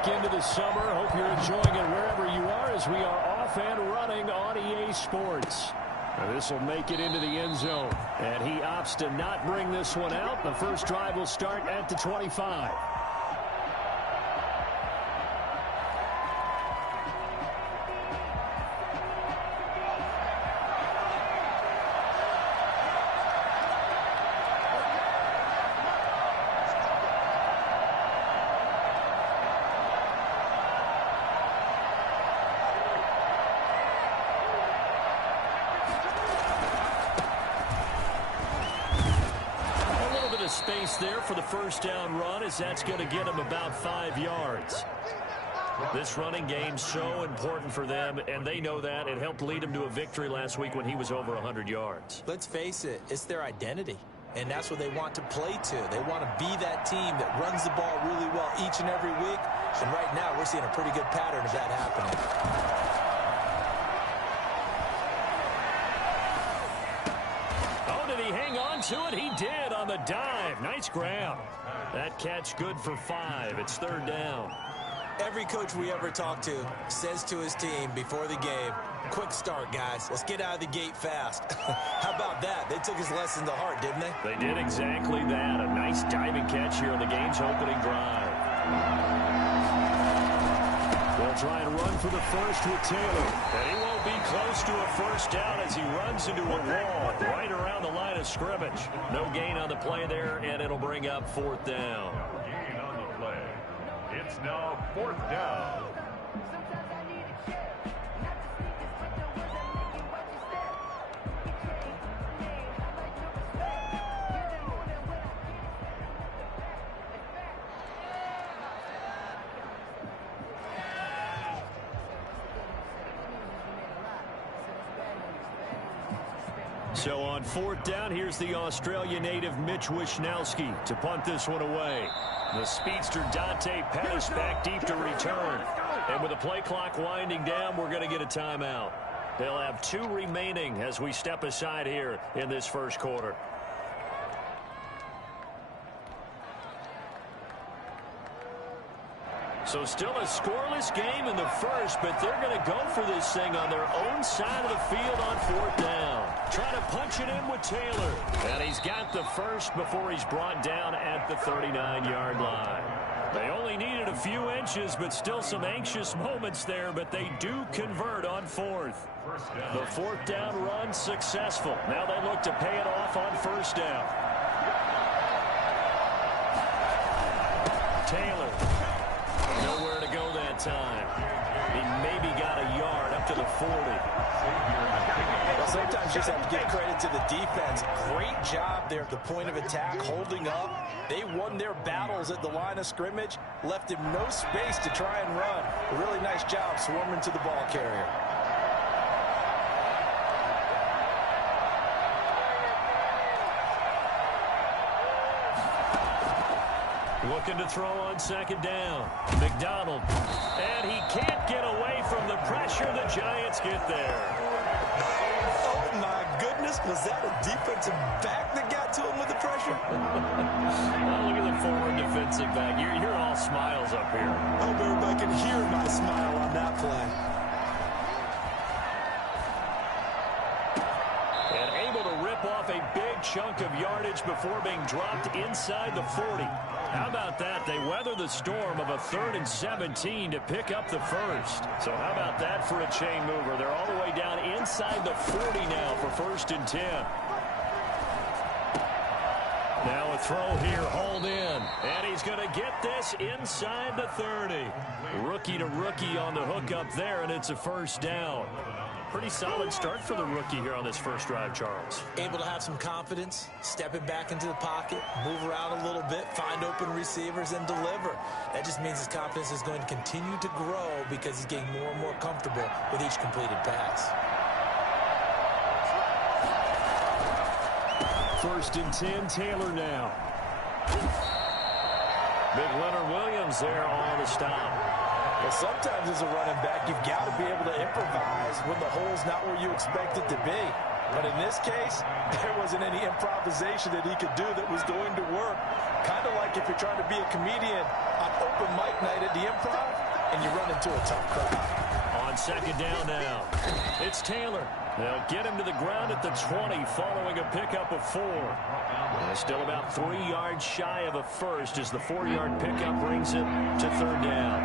week into the summer. Hope you're enjoying it wherever you are as we are off and running on EA Sports. This will make it into the end zone. And he opts to not bring this one out. The first drive will start at the 25. Space there for the first down run, as that's going to get him about 5 yards. This running game so important for them, and they know that. It helped lead him to a victory last week when he was over 100 yards. Let's face it, it's their identity, and that's what they want to play to. They want to be that team that runs the ball really well each and every week, and right now we're seeing a pretty good pattern of that happening. To it, he did on the dive. Nice grab. That catch good for 5. It's third down. Every coach we ever talk to says to his team before the game, quick start, guys. Let's get out of the gate fast. How about that? They took his lesson to heart, didn't they? They did exactly that. A nice diving catch here on the game's opening drive. They'll try and run for the first with Taylor. And he won't be close to a first down as he runs into a wall right around the line of scrimmage. No gain on the play there, and it'll bring up fourth down. No gain on the play. It's now fourth down. So on fourth down, here's the Australia native Mitch Wishnowsky to punt this one away. The speedster Dante Pettis back deep to return. And with the play clock winding down, we're going to get a timeout. They'll have 2 remaining as we step aside here in this first quarter. So still a scoreless game in the first, but they're going to go for this thing on their own side of the field on fourth down. Trying to punch it in with Taylor. And he's got the first before he's brought down at the 39-yard line. They only needed a few inches, but still some anxious moments there, but they do convert on fourth. The fourth down run successful. Now they look to pay it off on first down. Taylor. Nowhere to go that time. He maybe got a yard up to the 40. Well, sometimes you just have to give credit to the defense. Great job there at the point of attack, holding up. They won their battles at the line of scrimmage, left him no space to try and run. A really nice job swarming to the ball carrier. Looking to throw on second down. McDonald. And he can't get away from the pressure. The Giants get there. Oh, my goodness. Was that a defensive back that got to him with the pressure? Oh, look at the forward defensive back. You're all smiles up here. I hope everybody can hear my smile on that play. And able to rip off a big chunk of yardage before being dropped inside the 40. How about that? They weather the storm of a 3rd and 17 to pick up the first. So how about that for a chain mover? They're all the way down inside the 40 now for 1st and 10. Now a throw here, hauled in. And he's going to get this inside the 30. Rookie to rookie on the hook up there, and it's a first down. Pretty solid start for the rookie here on this first drive, Charles. Able to have some confidence, stepping back into the pocket, move around a little bit, find open receivers, and deliver. That just means his confidence is going to continue to grow because he's getting more and more comfortable with each completed pass. 1st and 10, Taylor now. Big Leonard Williams there on the stop. Well, sometimes as a running back, you've got to be able to improvise when the hole's not where you expect it to be. But in this case, there wasn't any improvisation that he could do that was going to work. Kind of like if you're trying to be a comedian on open mic night at the Improv, and you run into a tough crowd. On second down now, it's Taylor. They'll get him to the ground at the 20 following a pickup of 4. Still about 3 yards shy of a first as the 4-yard pickup brings it to third down.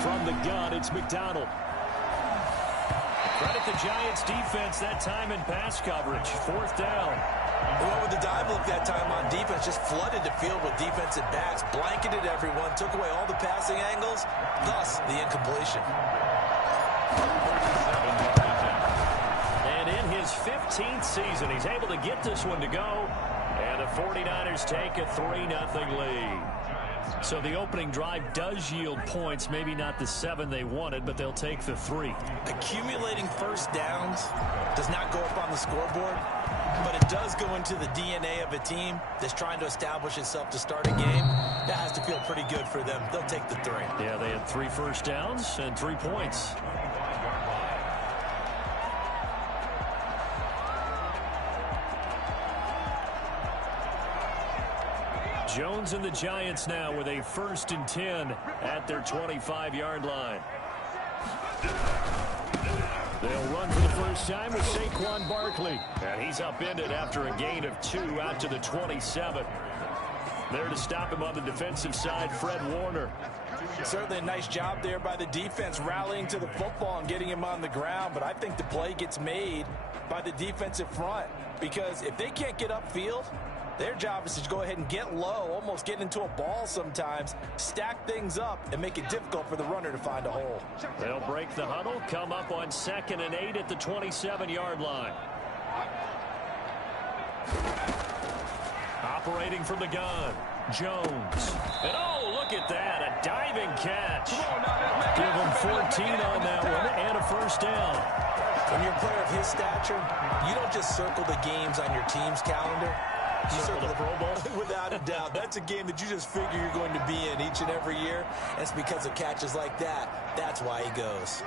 From the gun, it's McDonald. Credit the Giants defense that time in pass coverage. 4th down. They went with the dive look that time on defense, just flooded the field with defensive backs, blanketed everyone, took away all the passing angles, thus the incompletion. And in his 15th season, he's able to get this one to go, and the 49ers take a 3-0 lead. So the opening drive does yield points, maybe not the 7 they wanted, but they'll take the 3. Accumulating first downs does not go up on the scoreboard, but it does go into the DNA of a team that's trying to establish itself to start a game. That has to feel pretty good for them. They'll take the 3. Yeah, they had 3 first downs and 3 points. Jones and the Giants now with a 1st and 10 at their 25-yard line. They'll run for the first time with Saquon Barkley. And he's upended after a gain of 2 out to the 27. There to stop him on the defensive side, Fred Warner. Certainly a nice job there by the defense rallying to the football and getting him on the ground. But I think the play gets made by the defensive front, because if they can't get upfield, their job is to go ahead and get low, almost get into a ball sometimes, stack things up, and make it difficult for the runner to find a hole. They'll break the huddle, come up on 2nd and 8 at the 27-yard line. Operating from the gun, Jones. And oh, look at that, a diving catch. Give him 14 on that one and a first down. When you're a player of his stature, you don't just circle the games on your team's calendar. You circle the Pro Bowl. Without a doubt. That's a game that you just figure you're going to be in each and every year. And it's because of catches like that. That's why he goes.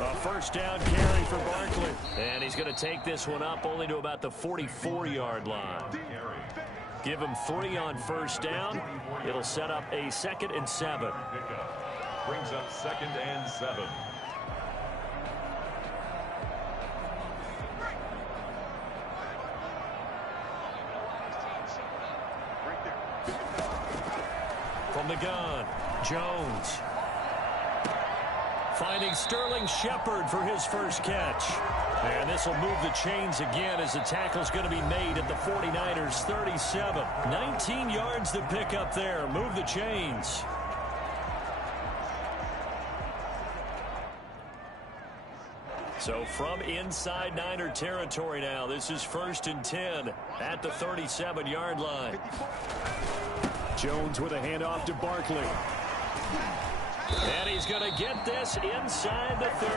A first down carry for Barkley. And he's going to take this one up only to about the 44-yard line. Give him 3 on first down. It'll set up a 2nd and 7. Brings up 2nd and 7. From the gun, Jones. Finding Sterling Shepard for his first catch. And this will move the chains again as the tackle's going to be made at the 49ers 37. 19 yards to pick up there. Move the chains. So from inside Niner territory now, this is 1st and 10 at the 37-yard line. Jones with a handoff to Barkley. And he's going to get this inside the 30.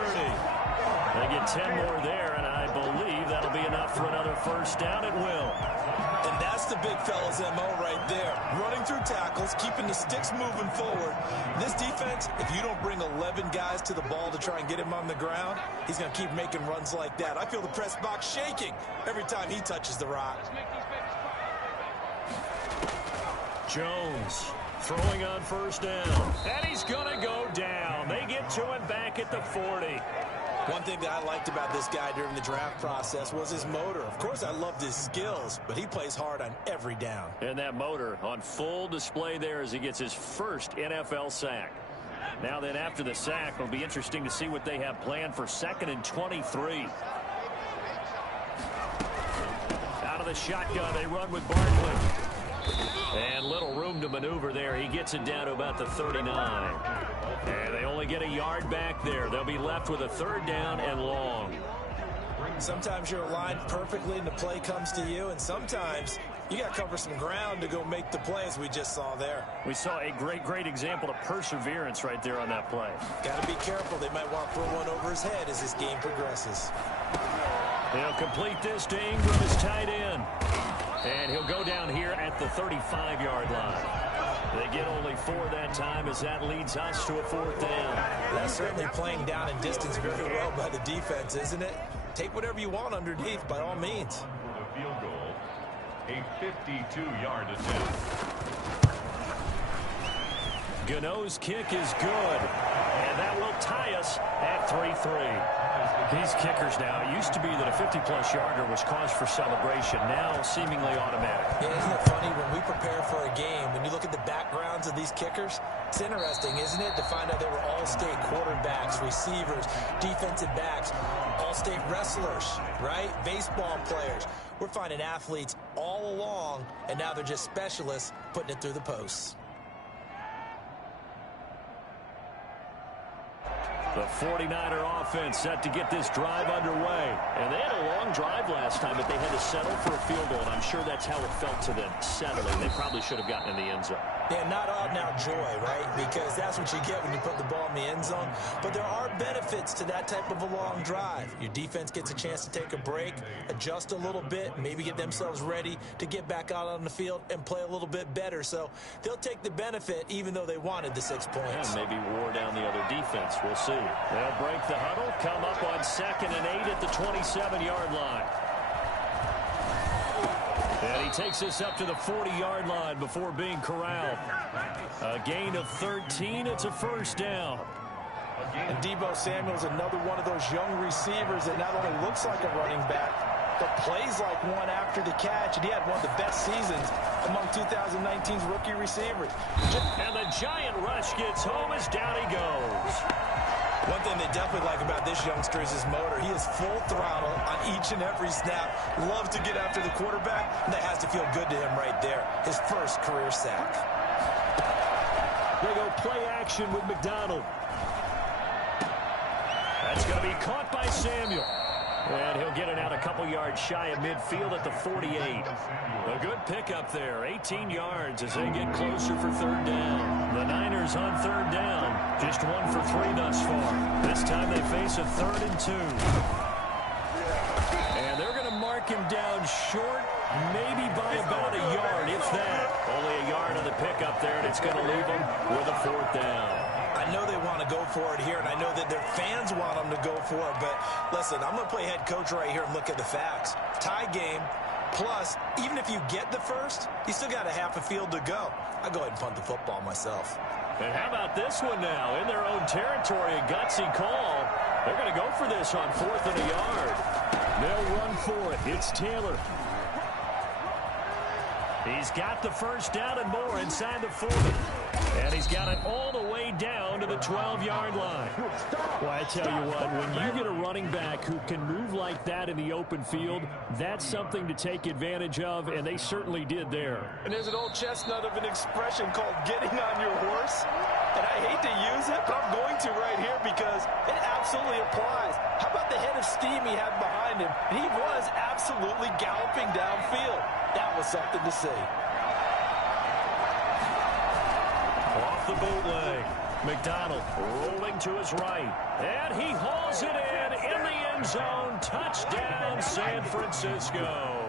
They get 10 more there, and I believe that'll be enough for another first down. It will. And that's the big fella's MO right there. Running through tackles, keeping the sticks moving forward. This defense, if you don't bring 11 guys to the ball to try and get him on the ground, he's going to keep making runs like that. I feel the press box shaking every time he touches the rock. Jones throwing on first down. And he's going to go down. They get to him back at the 40. One thing that I liked about this guy during the draft process was his motor. Of course, I loved his skills, but he plays hard on every down. And that motor on full display there as he gets his first NFL sack. Now then, after the sack, it'll be interesting to see what they have planned for 2nd and 23. Out of the shotgun, they run with Barkley. And little room to maneuver there. He gets it down to about the 39. And they only get a yard back there. They'll be left with a 3rd down and long. Sometimes you're aligned perfectly and the play comes to you, and sometimes you got to cover some ground to go make the play, as we just saw there. We saw a great example of perseverance right there on that play. Got to be careful. They might want to throw one over his head as this game progresses. They'll complete this to Ingram as tight end. And he'll go down here at the 35-yard line. They get only 4 that time as that leads us to a 4th down. That's certainly playing down in distance very well by the defense, isn't it? take whatever you want underneath by all means. For the field goal, a 52-yard attempt. Gano's kick is good, and that will tie us at 3-3. These kickers now, it used to be that a 50-plus yarder was cause for celebration, now seemingly automatic. Yeah, isn't it funny when we prepare for a game, when you look at the backgrounds of these kickers, it's interesting, isn't it, to find out they were all-state quarterbacks, receivers, defensive backs, all-state wrestlers, right? Baseball players. We're finding athletes all along, and now they're just specialists putting it through the posts. The 49er offense set to get this drive underway. And they had a long drive last time, but they had to settle for a field goal, and I'm sure that's how it felt to them, settling. They probably should have gotten in the end zone. Yeah, not out-and-out joy, right? Because that's what you get when you put the ball in the end zone. But there are benefits to that type of a long drive. Your defense gets a chance to take a break, adjust a little bit, maybe get themselves ready to get back out on the field and play a little bit better. So they'll take the benefit even though they wanted the 6 points. And maybe wore down the other defense. We'll see. They'll break the huddle, come up on 2nd and 8 at the 27-yard line. And he takes this up to the 40-yard line before being corralled. A gain of 13. It's a first down. And Deebo Samuel's another one of those young receivers that not only looks like a running back, but plays like one after the catch. And he had one of the best seasons among 2019's rookie receivers. And the giant rush gets home as down he goes. One thing they definitely like about this youngster is his motor. He is full throttle on each and every snap. Loves to get after the quarterback, and that has to feel good to him right there. His first career sack. They go play action with McDonald. That's going to be caught by Samuel. And he'll get it out a couple yards shy of midfield at the 48. A good pickup there, 18 yards as they get closer for 3rd down. The Niners on 3rd down, just 1 for 3 thus far. This time they face a 3rd and 2. And they're going to mark him down short, maybe by about a yard, if that. Only a yard on the pickup there, and it's going to leave them with a 4th down. I know they want to go for it here, and I know that their fans want them to go for it, but listen, I'm going to play head coach right here and look at the facts. Tie game, plus, even if you get the first, you still got a half a field to go. I'll go ahead and punt the football myself. And how about this one now? In their own territory, a gutsy call. They're going to go for this on 4th and a yard. They'll run for it. It's Taylor. He's got the first down and more inside the 40. And he's got it all the way down to the 12-yard line. Well, I tell you what, when you get a running back who can move like that in the open field, that's something to take advantage of, and they certainly did there. And there's an old chestnut of an expression called getting on your horse. And I hate to use it, but I'm going to right here because it absolutely applies. How about the head of steam he had behind him? He was absolutely galloping downfield. That was something to see. Off the bootleg. McDonald rolling to his right. And he hauls it in the end zone. Touchdown, San Francisco.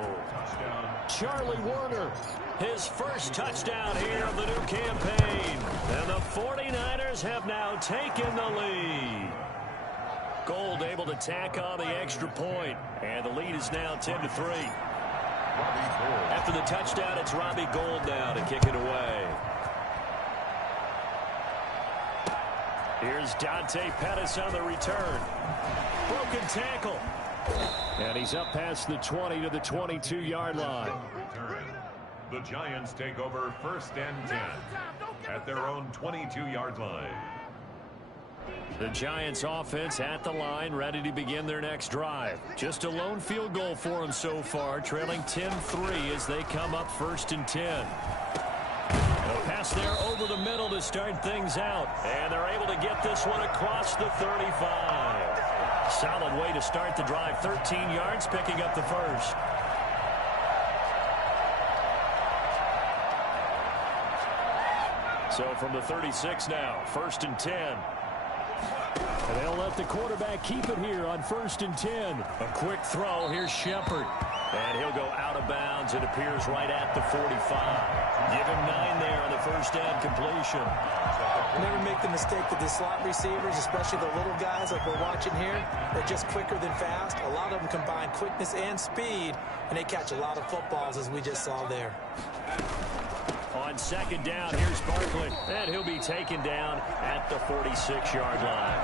Charlie Warner, his first touchdown here of the new campaign. And the 49ers have now taken the lead. Gold able to tack on the extra point. And the lead is now 10-3. After the touchdown, it's Robbie Gould now to kick it away. Here's Dante Pettis on the return. Broken tackle. And he's up past the 20 to the 22-yard line. The Giants take over 1st and 10 at their own 22-yard line. The Giants offense at the line, ready to begin their next drive. Just a lone field goal for them so far, trailing 10-3 as they come up 1st and 10. A pass there over the middle to start things out. And they're able to get this one across the 35. Solid way to start the drive. 13 yards, picking up the first. So from the 36 now, 1st and 10. And they'll let the quarterback keep it here on 1st and 10. A quick throw. Here's Shepard. And he'll go out of bounds. It appears right at the 45. Give him 9 there on the first down completion. Never make the mistake that the slot receivers, especially the little guys like we're watching here, are just quicker than fast. A lot of them combine quickness and speed, and they catch a lot of footballs, as we just saw there. On second down, here's Barkley, and he'll be taken down at the 46-yard line.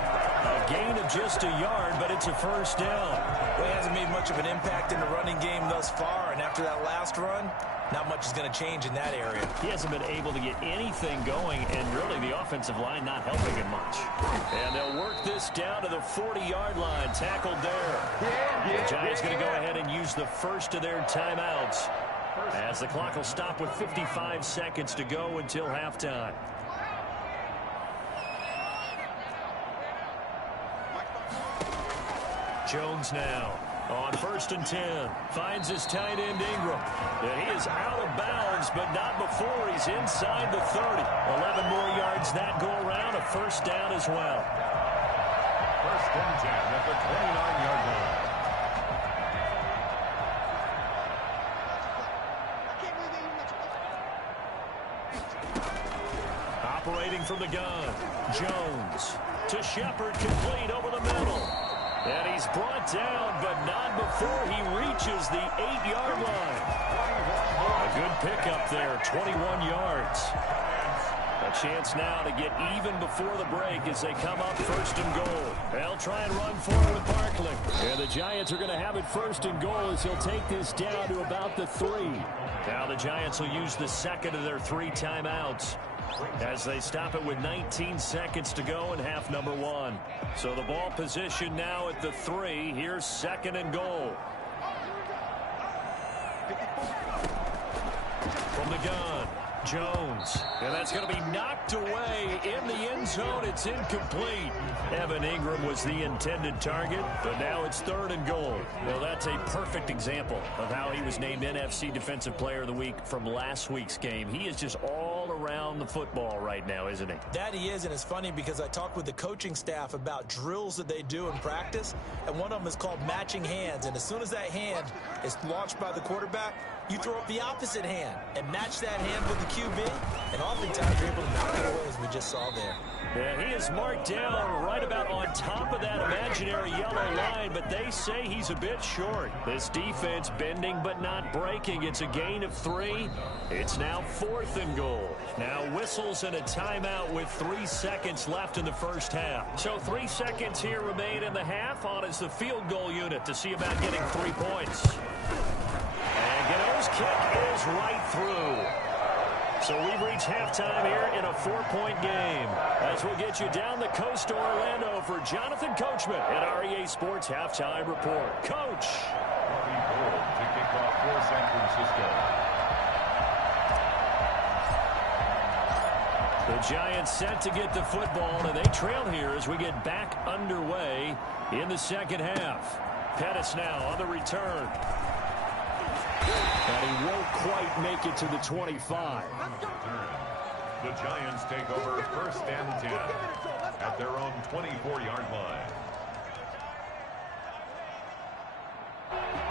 A gain of just a yard, but it's a first down. Well, he hasn't made much of an impact in the running game thus far, and after that last run, not much is going to change in that area. He hasn't been able to get anything going, and really the offensive line not helping him much. And they'll work this down to the 40-yard line, tackled there. The Giants going to go ahead and use the first of their timeouts, as the clock will stop with 55 seconds to go until halftime. Jones now on 1st and 10. Finds his tight end Ingram. And he is out of bounds, but not before he's inside the 30. 11 more yards that go around. A first down as well. 1st and 10 at the 29-yard line. Operating from the gun, Jones to Shepard, complete over the middle. And he's brought down, but not before he reaches the 8-yard line. A good pickup there, 21 yards. A chance now to get even before the break as they come up 1st and goal. They'll try and run forward with Barkley. And the Giants are going to have it 1st and goal as he'll take this down to about the 3. Now the Giants will use the second of their 3 timeouts, as they stop it with 19 seconds to go in half number 1. So the ball position now at the 3. Here's 2nd and goal. From the gun, Jones. And that's going to be knocked away in the end zone. It's incomplete. Evan Ingram was the intended target, but now it's 3rd and goal. Well, that's a perfect example of how he was named NFC Defensive Player of the Week from last week's game. He is just all around the football right now, isn't he? That he is, and it's funny because I talked with the coaching staff about drills that they do in practice, and one of them is called matching hands. And as soon as that hand is launched by the quarterback, you throw up the opposite hand and match that hand with the QB, and oftentimes you're able to knock it away, as we just saw there. Yeah, he is marked down right about on top of that imaginary yellow line, but they say he's a bit short. This defense bending but not breaking. It's a gain of 3. It's now 4th and goal. Now whistles and a timeout with 3 seconds left in the first half. So 3 seconds here remain in the half. On is the field goal unit to see about getting 3 points. And Gano's kick is right through. So we've reached halftime here in a 4-point game. As we'll get you down the coast to Orlando for Jonathan Coachman at REA Sports Halftime Report. Coach. Bobby Gould to kick off for San Francisco. The Giants set to get the football, and they trail here as we get back underway in the second half. Pettis now on the return. And he won't quite make it to the 25. The Giants take over 1st and 10 at their own 24-yard line.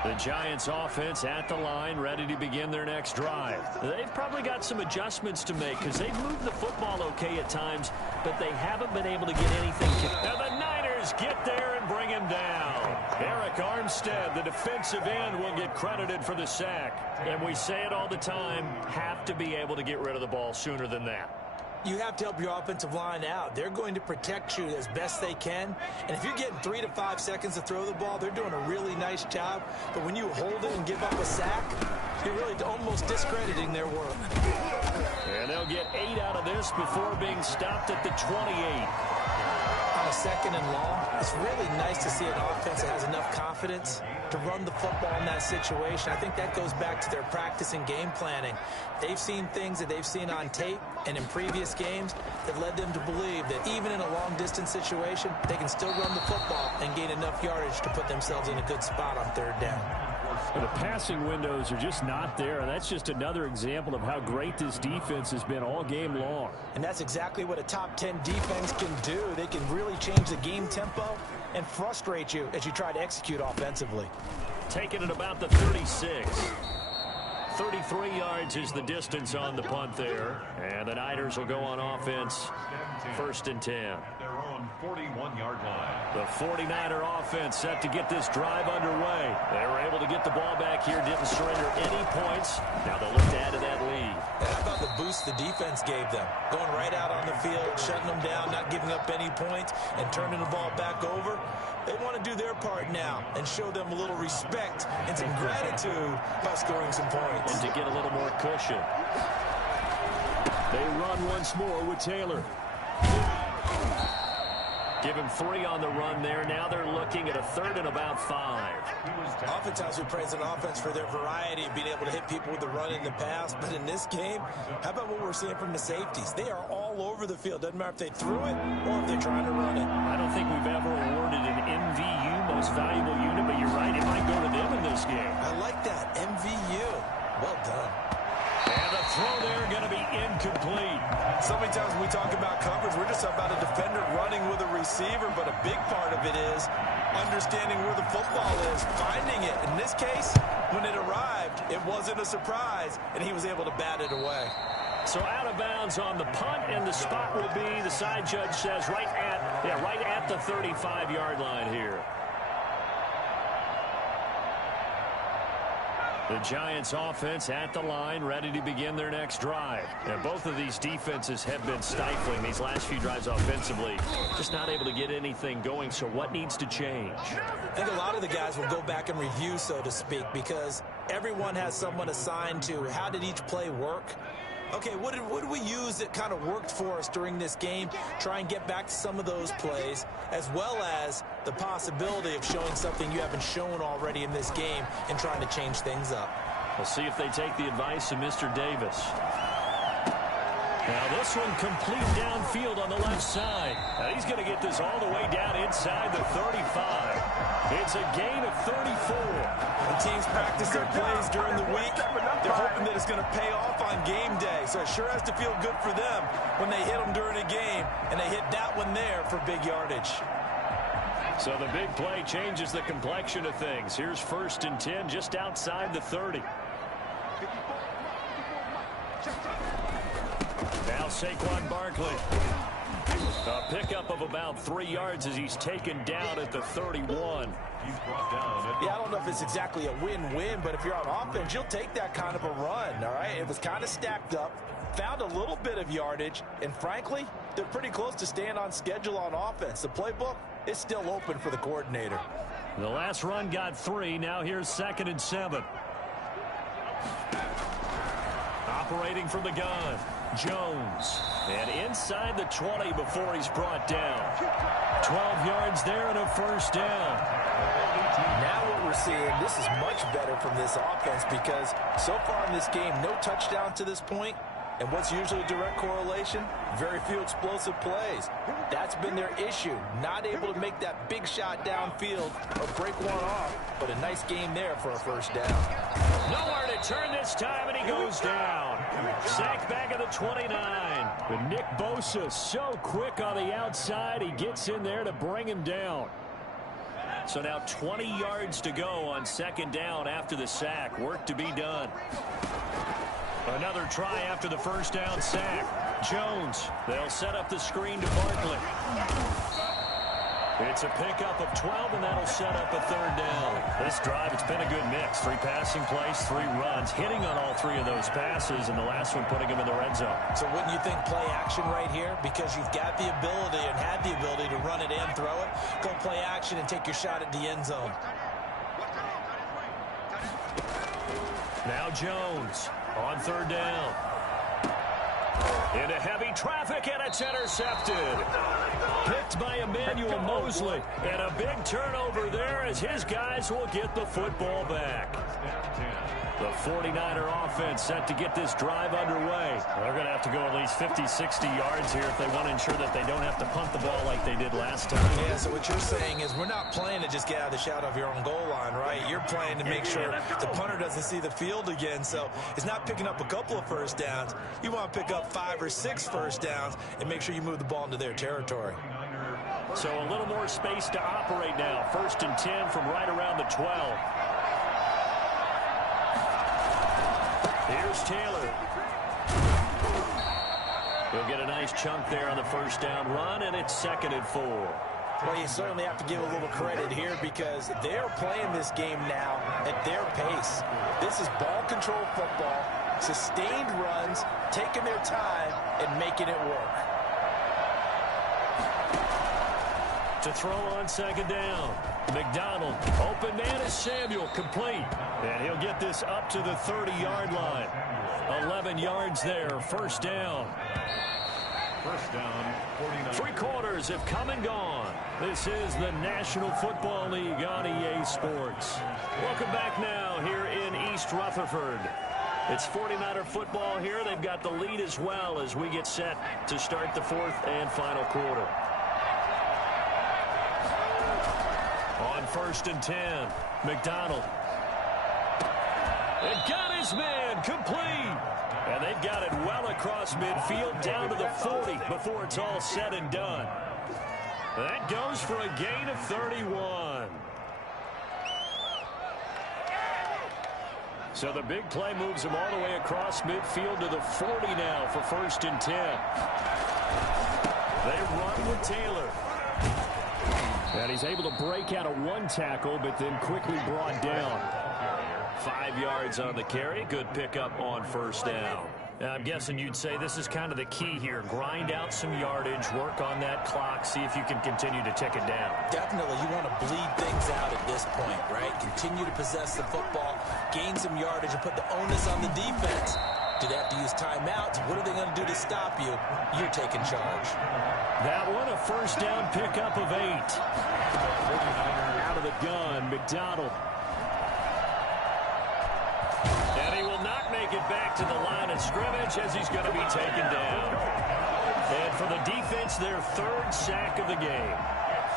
The Giants offense at the line, ready to begin their next drive. They've probably got some adjustments to make because they've moved the football okay at times, but they haven't been able to get anything. And the Niners get there and bring him down. Eric Armstead, the defensive end, will get credited for the sack. And we say it all the time, have to be able to get rid of the ball sooner than that. You have to help your offensive line out. They're going to protect you as best they can. And if you're getting 3 to 5 seconds to throw the ball, they're doing a really nice job. But when you hold it and give up a sack, you're really almost discrediting their work. And they'll get 8 out of this before being stopped at the 28. On a 2nd and long, it's really nice to see an offense that has enough confidence to run the football in that situation. I think that goes back to their practice and game planning. They've seen things that they've seen on tape and in previous games that led them to believe that even in a long-distance situation, they can still run the football and gain enough yardage to put themselves in a good spot on 3rd down. The passing windows are just not there, and that's just another example of how great this defense has been all game long. And that's exactly what a top 10 defense can do. They can really change the game tempo and frustrate you as you try to execute offensively. Taking it about the 36. 33 yards is the distance on the punt there. And the Niners will go on offense. 1st and 10. Their own 41-yard line. The 49er offense set to get this drive underway. They were able to get the ball back here, didn't surrender any points. Now they'll look to add to that lead. And how about the boost the defense gave them? Going right out on the field, shutting them down, not giving up any points, and turning the ball back over. They want to do their part now and show them a little respect and some gratitude by scoring some points. And to get a little more cushion. They run once more with Taylor. Give him 3 on the run there. Now they're looking at a 3rd and about 5. Oftentimes we praise an offense for their variety of being able to hit people with the run in the pass. But in this game, how about what we're seeing from the safeties? They are all over the field. Doesn't matter if they threw it or if they're trying to run it. I don't think we've ever awarded an MVU, most valuable unit, but you're right, it might go to them in this game. I like that, MVU. Well done. And the throw there going to be incomplete. So many times when we talk about coverage, we're just talking about a defender running with a receiver, but a big part of it is understanding where the football is, finding it. In this case, when it arrived, it wasn't a surprise, and he was able to bat it away. So out of bounds on the punt, and the spot will be, the side judge says, right at the 35-yard line here. The Giants offense at the line, ready to begin their next drive. And both of these defenses have been stifling these last few drives offensively. Just not able to get anything going, so what needs to change? I think a lot of the guys will go back and review, so to speak, because everyone has someone assigned to how did each play work. Okay, what did we use that kind of worked for us during this game? Try and get back to some of those plays, as well as the possibility of showing something you haven't shown already in this game and trying to change things up. We'll see if they take the advice of Mr. Davis. Now this one complete downfield on the left side. Now he's going to get this all the way down inside the 35. It's a gain of 34. When teams practice their plays during the week, they're hoping that it's going to pay off on game day. So it sure has to feel good for them when they hit them during a game, and they hit that one there for big yardage. So the big play changes the complexion of things. Here's 1st and 10 just outside the 30. Now Saquon Barkley. A pickup of about 3 yards as he's taken down at the 31. Yeah, I don't know if it's exactly a win-win, but if you're on offense, you'll take that kind of a run, all right? It was kind of stacked up, found a little bit of yardage, and frankly, they're pretty close to staying on schedule on offense. The playbook is still open for the coordinator. The last run got 3. Now here's 2nd and 7. Operating from the gun, Jones. And inside the 20 before he's brought down. 12 yards there and a 1st down. Now what we're seeing, this is much better from this offense because so far in this game, no touchdown to this point. And what's usually a direct correlation? Very few explosive plays. That's been their issue. Not able to make that big shot downfield or break one off. But a nice game there for a 1st down. Nowhere to turn this time, and he goes down. Sacked back at the 29. But Nick Bosa so quick on the outside. He gets in there to bring him down. So now 20 yards to go on 2nd down after the sack. Work to be done. Another try after the 1st down sack. Jones, they'll set up the screen to Barkley. It's a pickup of 12, and that'll set up a 3rd down. This drive, it's been a good mix. 3 passing plays, 3 runs, hitting on all 3 of those passes, and the last one putting him in the red zone. So wouldn't you think play action right here? Because you've got the ability and had the ability to run it and throw it. Go play action and take your shot at the end zone. Now Jones on 3rd down. Into heavy traffic, and it's intercepted. Picked by Emmanuel Mosley. And a big turnover there as his guys will get the football back. The 49er offense set to get this drive underway. They're going to have to go at least 50, 60 yards here if they want to ensure that they don't have to punt the ball like they did last time. Yeah, so what you're saying is we're not playing to just get out of the shadow of your own goal line, right? You're playing to make sure the punter doesn't see the field again. So it's not picking up a couple of 1st downs. You want to pick up 5 or 6 1st downs and make sure you move the ball into their territory. So a little more space to operate now. 1st and 10 from right around the 12. Here's Taylor. He'll get a nice chunk there on the first down run, and it's 2nd and 4. Well, you certainly have to give a little credit here because they're playing this game now at their pace. This is ball control football, sustained runs, taking their time, and making it work. To throw on 2nd down. McDonald, open man is Samuel, complete. And he'll get this up to the 30-yard line. 11 yards there, 1st down. First down, 49. 3 quarters have come and gone. This is the National Football League on EA Sports. Welcome back now here in East Rutherford. It's 49er football here. They've got the lead as well as we get set to start the 4th and final quarter. On 1st and 10, McDonald. And got his man complete. And they've got it well across midfield down to the 40 before it's all said and done. That goes for a gain of 31. So the big play moves him all the way across midfield to the 40 now for 1st and 10. They run with Taylor. And he's able to break out of 1 tackle, but then quickly brought down. 5 yards on the carry. Good pickup on 1st down. Now, I'm guessing you'd say this is kind of the key here. Grind out some yardage, work on that clock, see if you can continue to tick it down. Definitely, you want to bleed things out at this point, right? Continue to possess the football, gain some yardage, and put the onus on the defense. Do they have to use timeouts? What are they going to do to stop you? You're taking charge. That one, a 1st down pickup of 8. Out of the gun, McDonald. And he will not make it back to the line of scrimmage as he's going to be taken down. And for the defense, their 3rd sack of the game.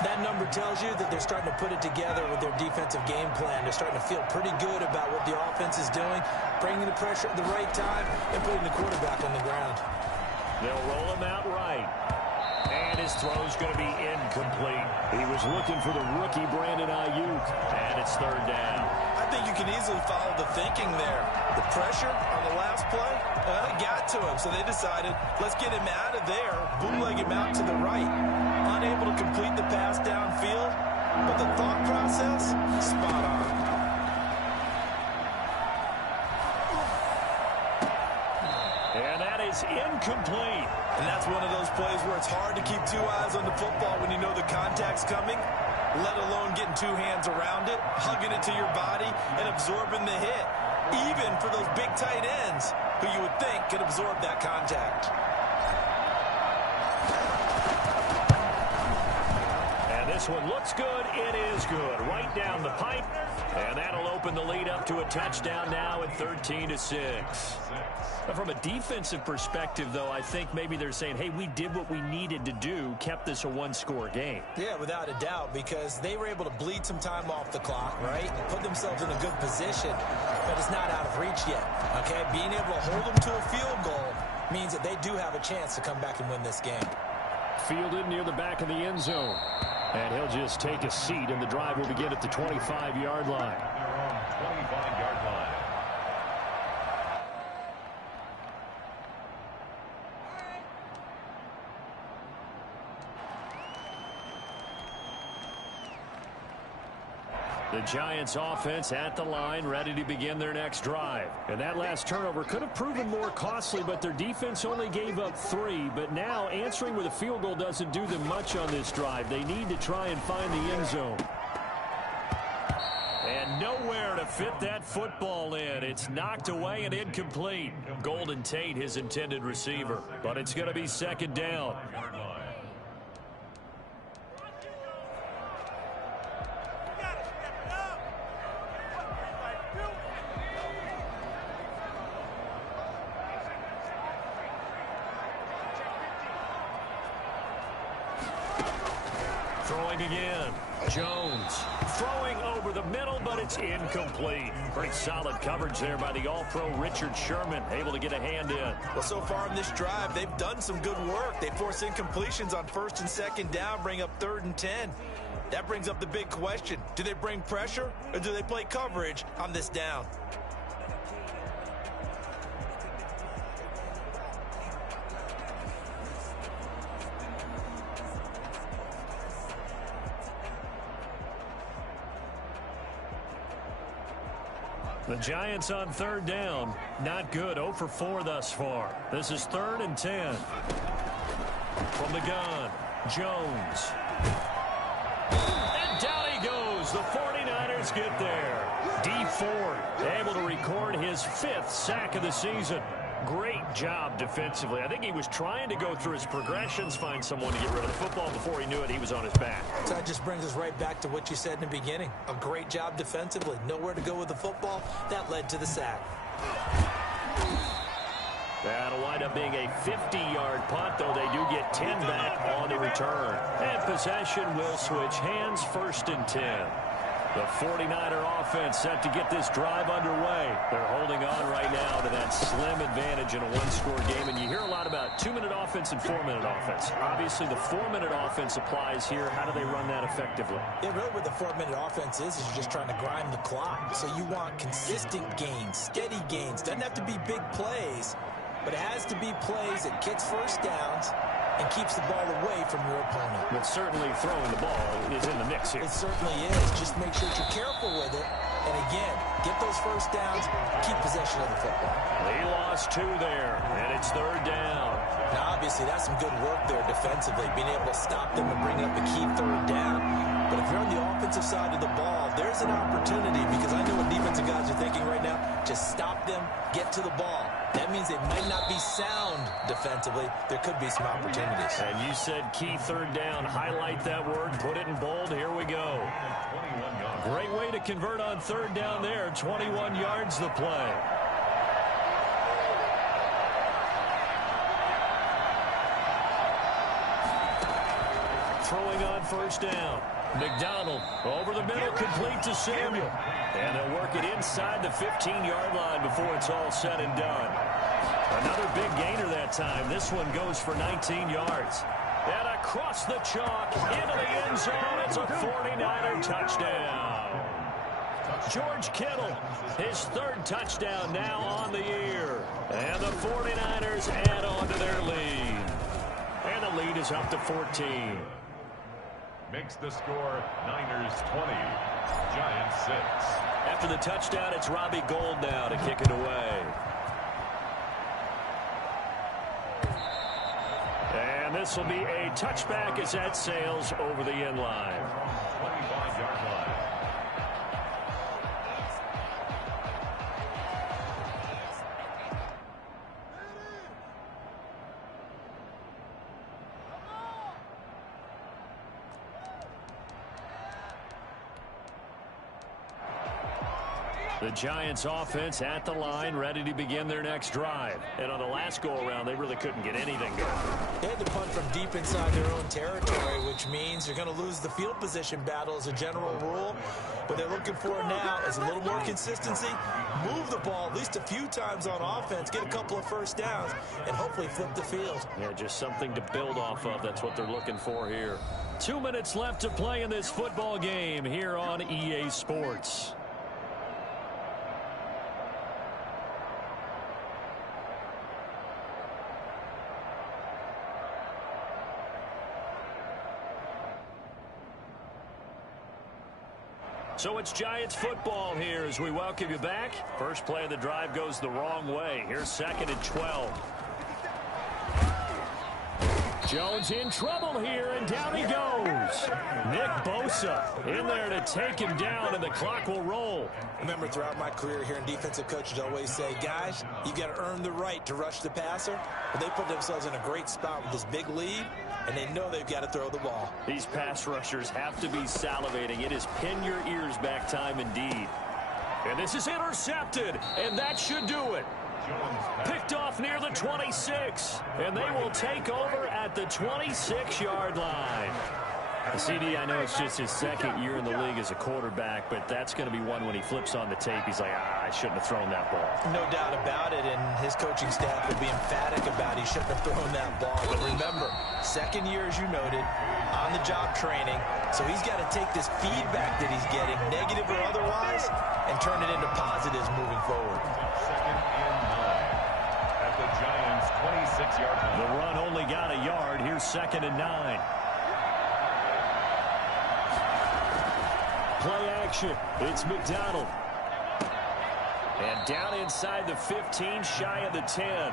That number tells you that they're starting to put it together with their defensive game plan. They're starting to feel pretty good about what the offense is doing, bringing the pressure at the right time, and putting the quarterback on the ground. They'll roll him out right. And his throw's going to be incomplete. He was looking for the rookie Brandon Ayuk. And it's 3rd down. I think you can easily follow the thinking there. The pressure on the last play, it got to him. So they decided, let's get him out of there, bootleg him out to the right. Unable to complete the pass downfield, but the thought process, spot on. And that is incomplete. And that's one of those plays where it's hard to keep 2 eyes on the football when you know the contact's coming, let alone getting 2 hands around it, hugging it to your body, and absorbing the hit, even for those big tight ends who you would think could absorb that contact. And this one looks good. It is good. Right down the pipe. And that'll open the lead up to a touchdown now at 13-6. From a defensive perspective, though, I think maybe they're saying, hey, we did what we needed to do, kept this a 1-score game. Yeah, without a doubt, because they were able to bleed some time off the clock, right, and put themselves in a good position, but it's not out of reach yet, okay? Being able to hold them to a field goal means that they do have a chance to come back and win this game. Fielded near the back of the end zone. And he'll just take a seat, and the drive will begin at the 25-yard line. 25-yard line. The Giants offense at the line, ready to begin their next drive. And that last turnover could have proven more costly, but their defense only gave up 3. But now answering with a field goal doesn't do them much on this drive. They need to try and find the end zone. And nowhere to fit that football in. It's knocked away and incomplete. Golden Tate, his intended receiver. But it's going to be 2nd down. Throwing again. Jones throwing over the middle, but it's incomplete. Pretty solid coverage there by the All-Pro Richard Sherman, able to get a hand in. Well, so far in this drive, they've done some good work. They force incompletions on 1st and 2nd down, bring up 3rd and 10. That brings up the big question. Do they bring pressure, or do they play coverage on this down? The Giants on third down. Not good. 0 for 4 thus far. This is 3rd and 10. From the gun, Jones. And down he goes. The 49ers get there. Dee Ford able to record his 5th sack of the season. Great job defensively. I think he was trying to go through his progressions, find someone to get rid of the football. Before he knew it, he was on his back. So that just brings us right back to what you said in the beginning. A great job defensively. Nowhere to go with the football. That led to the sack. That'll wind up being a 50-yard punt, though they do get 10 back on the return. And possession will switch hands, 1st and 10. The 49er offense set to get this drive underway. They're holding on right now to that slim advantage in a one-score game. And you hear a lot about 2-minute offense and 4-minute offense. Obviously, the 4-minute offense applies here. How do they run that effectively? Yeah, really what the 4-minute offense is you're just trying to grind the clock. So you want consistent gains, steady gains. Doesn't have to be big plays, but it has to be plays that gets first downs and keeps the ball away from your opponent. But certainly throwing the ball is in the mix here. It certainly is. Just make sure that you're careful with it. And again, get those first downs, keep possession of the football. They lost 2 there, and it's 3rd down. Now, obviously, that's some good work there defensively, being able to stop them and bring up a key 3rd down. But if you're on the offensive side of the ball, there's an opportunity, because I know what defensive guys are thinking right now. Just stop them, get to the ball. That means they might not be sound defensively. There could be some opportunities. And you said key 3rd down. Highlight that word. Put it in bold. Here we go. Great way to convert on 3rd down there. 21 yards the play. Throwing on 1st down. McDonald over the middle, complete to Samuel. And they'll work it inside the 15-yard line before it's all said and done. Another big gainer that time. This one goes for 19 yards. And across the chalk, into the end zone. It's a 49er touchdown. George Kittle, his 3rd touchdown now on the year. And the 49ers add on to their lead. And the lead is up to 14. Makes the score Niners 20, Giants 6. After the touchdown, it's Robbie Gould now to kick it away. And this will be a touchback as that sails over the end line. 25-yard line. The Giants offense at the line, ready to begin their next drive. And on the last go-around, they really couldn't get anything going. They had to punt from deep inside their own territory, which means they're going to lose the field position battle as a general rule. What they're looking for now is a little more consistency, move the ball at least a few times on offense, get a couple of first downs, and hopefully flip the field. Yeah, just something to build off of. That's what they're looking for here. 2 minutes left to play in this football game here on EA Sports. So it's Giants football here as we welcome you back. First play of the drive goes the wrong way. Here's 2nd and 12. Jones in trouble here, and down he goes. Nick Bosa in there to take him down, and the clock will roll. Remember, throughout my career here in defensive coaches always say, guys, you got to earn the right to rush the passer. But they put themselves in a great spot with this big lead, and they know they've got to throw the ball. These pass rushers have to be salivating. It is pin your ears back time indeed. And this is intercepted, and that should do it. Picked off near the 26, and they will take over at the 26-yard line. CD, I know it's just his 2nd year in the league as a quarterback, but that's going to be one when he flips on the tape. He's like, I shouldn't have thrown that ball. No doubt about it, and his coaching staff will be emphatic about he shouldn't have thrown that ball. But remember, 2nd year, as you noted, on-the-job training, so he's got to take this feedback that he's getting, negative or otherwise, and turn it into positives moving forward. 2nd and 9 at the Giants' 26-yard line. The run only got a yard. Here's 2nd and 9. Play action. It's McDonald. And down inside the 15, shy of the 10.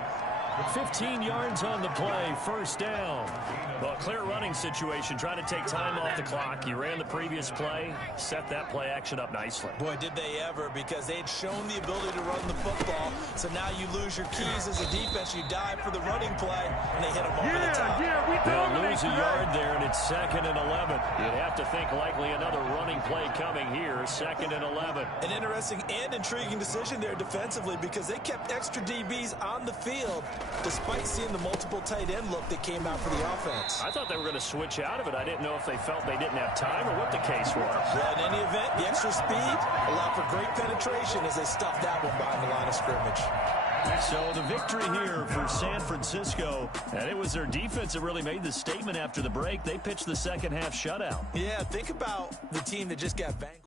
15 yards on the play, first down. Well, clear running situation, trying to take time off the clock. You ran the previous play, set that play action up nicely. Boy, did they ever, because they had shown the ability to run the football. So now you lose your keys as a defense. You dive for the running play, and they hit them over the top. They'll lose a yard there, and it's 2nd and 11. You'd have to think likely another running play coming here, 2nd and 11. An interesting and intriguing decision there defensively, because they kept extra DBs on the field despite seeing the multiple tight end look that came out for the offense. I thought they were going to switch out of it. I didn't know if they felt they didn't have time or what the case was. Well, in any event, the extra speed allowed for great penetration as they stuffed that one behind the line of scrimmage. So the victory here for San Francisco, and it was their defense that really made the statement after the break. They pitched the second half shutout. Yeah, think about the team that just got banged.